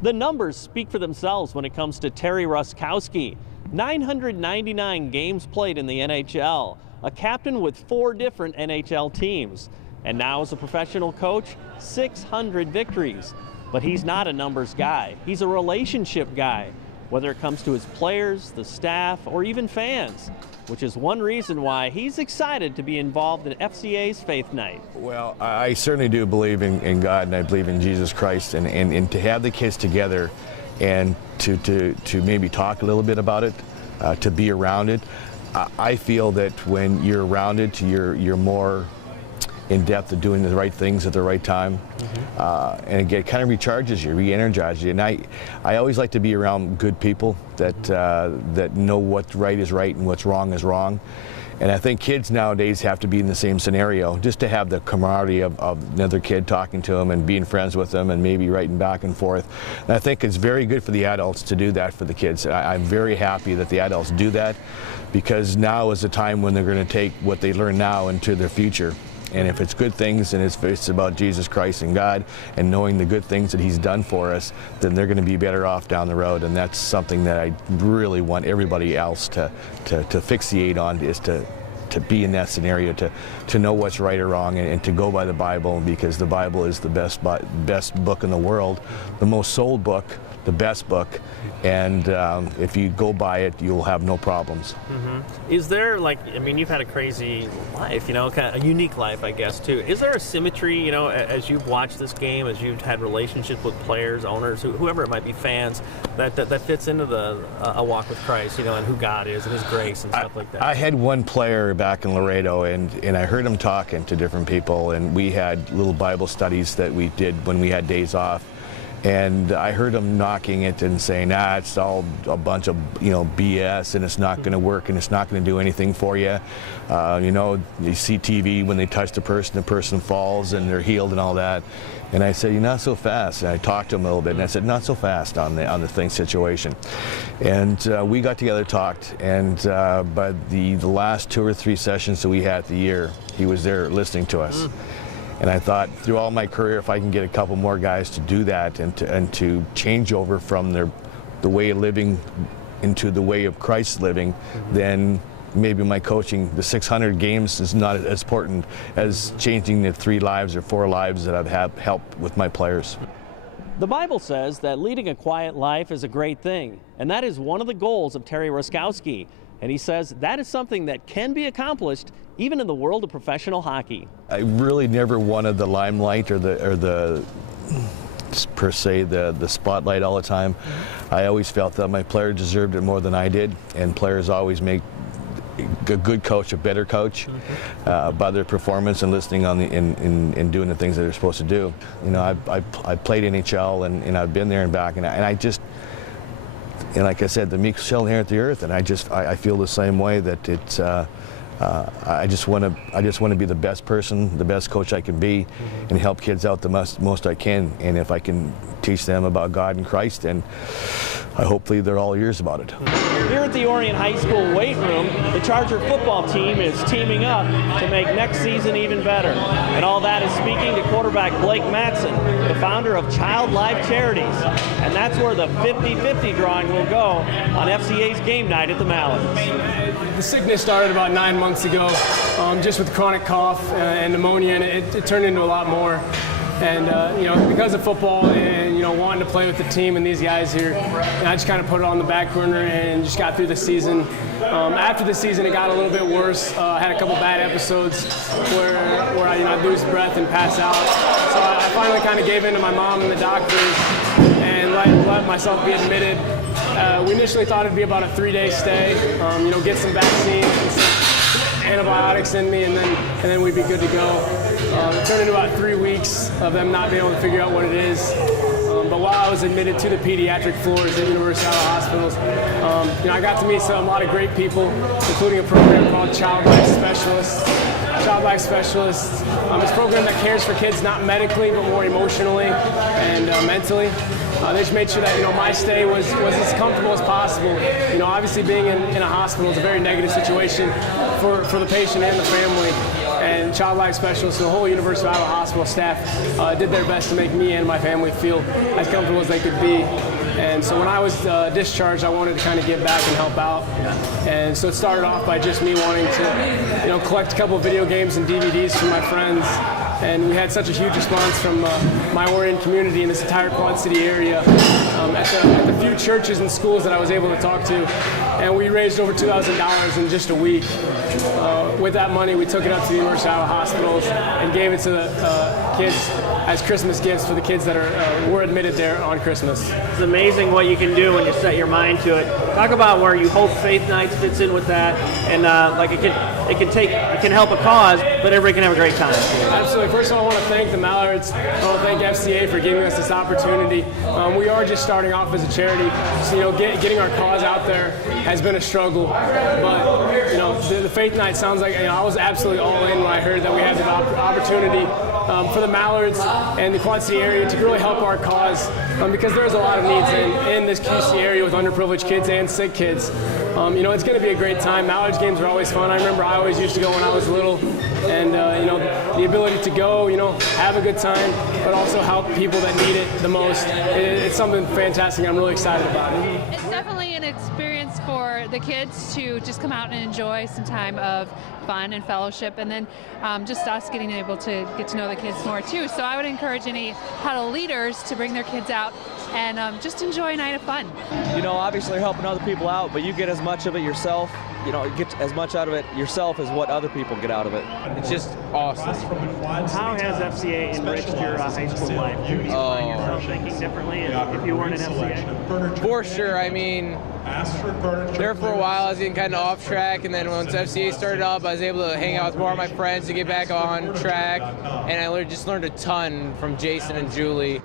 The numbers speak for themselves when it comes to Terry Ruskowski. 999 games played in the NHL, a captain with 4 different NHL teams. And now as a professional coach, 600 victories. But he's not a numbers guy. He's a relationship guy, whether it comes to his players, the staff, or even fans, which is one reason why he's excited to be involved in FCA's Faith Night. Well, I certainly do believe in God, and I believe in Jesus Christ, and to have the kids together and to maybe talk a little bit about it, to be around it. I feel that when you're around it, you're more in depth of doing the right things at the right time, and it kind of recharges you, re-energizes you. And I always like to be around good people that know what's right is right and what's wrong is wrong. And I think kids nowadays have to be in the same scenario, just to have the camaraderie of another kid talking to them and being friends with them and maybe writing back and forth. And I think it's very good for the adults to do that for the kids. I'm very happy that the adults do that, because now is the time when they're going to take what they learn now into their future. And if it's good things and it's about Jesus Christ and God and knowing the good things that He's done for us, then they're going to be better off down the road. And that's something that I really want everybody else to fixate on, is to be in that scenario, to know what's right or wrong, and to go by the Bible, because the Bible is the best book in the world, the most sold book, the best book, and if you go by it, you'll have no problems. Is there, like, I mean, you've had a crazy life, you know, kind of a unique life, I guess, too. Is there a symmetry, you know, as you've watched this game, as you've had relationships with players, owners, whoever it might be, fans, that fits into a walk with Christ, you know, and who God is and His grace and stuff like that? I had one player back in Laredo, and I heard him talking to different people, and we had little Bible studies that we did when we had days off. And I heard him knocking it and saying, it's all a bunch of, you know, BS, and it's not going to work, and it's not going to do anything for you. You know, you see TV, when they touch the person falls and they're healed and all that. And I said, you're not so fast. And I talked to him a little bit, and I said, not so fast on the thing situation. And we got together, talked, and by the last 2 or 3 sessions that we had the year, he was there listening to us. And I thought, through all my career, if I can get a couple more guys to do that and to change over from the way of living into the way of Christ living, then maybe my coaching, the 600 games, is not as important as changing the 3 lives or 4 lives that I've helped with my players. The Bible says that leading a quiet life is a great thing, and that is one of the goals of Terry Ruskowski. And he says that is something that can be accomplished even in the world of professional hockey. I really never wanted the limelight or the per se the spotlight all the time. I always felt that my players deserved it more than I did, and players always make a good coach a better coach by their performance and listening on and doing the things that they're supposed to do. You know, I played NHL and I've been there and back, and I just. And like I said, the meek shall inherit the earth, and I feel the same way, that it's I just want to be the best person, the best coach I can be, and help kids out the most I can. And if I can teach them about God and Christ, and hopefully they're all ears about it. Here at the Orion High School weight room, the Charger football team is teaming up to make next season even better. And all that is speaking to quarterback Blake Matson, the founder of Child Life Charities. And that's where the 50-50 drawing will go on FCA's game night at the Mallards. The sickness started about 9 months ago, just with chronic cough and pneumonia, and it turned into a lot more. And you know, because of football and, you know, wanting to play with the team and these guys here, I just kind of put it on the back burner and just got through the season. After the season, it got a little bit worse. I had a couple bad episodes where I'd lose breath and pass out. So I finally kind of gave in to my mom and the doctors and let myself be admitted. We initially thought it'd be about a 3-day stay, you know, get some vaccines and some antibiotics in me, and then we'd be good to go. It turned into about 3 weeks of them not being able to figure out what it is. But while I was admitted to the pediatric floors at University Hospitals, you know, I got to meet a lot of great people, including a program called Child Life Specialists. Child Life Specialists. It's a program that cares for kids not medically, but more emotionally and mentally. They just made sure that, you know, my stay was as comfortable as possible. You know, obviously being in a hospital is a very negative situation for the patient and the family. And and child life specialists, and the whole University of Iowa hospital staff did their best to make me and my family feel as comfortable as they could be. And so when I was discharged, I wanted to kind of give back and help out. And so it started off by just me wanting to, collect a couple of video games and DVDs from my friends. And we had such a huge response from my Orion community in this entire Quad City area at the few churches and schools that I was able to talk to. And we raised over $2,000 in just a week. With that money, we took it up to the University of Iowa hospitals and gave it to the kids as Christmas gifts for the kids that were admitted there on Christmas. It's amazing what you can do when you set your mind to it. Talk about where you hope Faith Nights fits in with that, and it can help a cause, but everybody can have a great time. Absolutely. First of all, I want to thank the Mallards. I want to thank FCA for giving us this opportunity. We are just starting off as a charity, so getting our cause out there has been a struggle. But the Faith Night sounds like I was absolutely all in when I heard that we had the opportunity for the Mallards and the Quad City area to really help our cause, because there's a lot of needs in this QC area with underprivileged kids and sick kids. It's going to be a great time. Mallards games are always fun. I remember I always used to go when I was little, and the ability to go, have a good time, but also help people that need it the most. It's something fantastic. I'm really excited about it. It's definitely an experience for the kids to just come out and enjoy some time of fun and fellowship, and then just us getting able to get to know the kids more too. So I would encourage any huddle leaders to bring their kids out and just enjoy a night of fun. Obviously you're helping other people out, but you get as much of it yourself. Get as much out of it yourself as what other people get out of it. It's just awesome. How has FCA enriched your high school life? Do you find yourself thinking differently if you weren't in FCA? For sure. I mean, there for a while I was getting kind of off track, and then once FCA started up, I was able to hang out with more of my friends to get back on track, and I just learned a ton from Jason and Julie.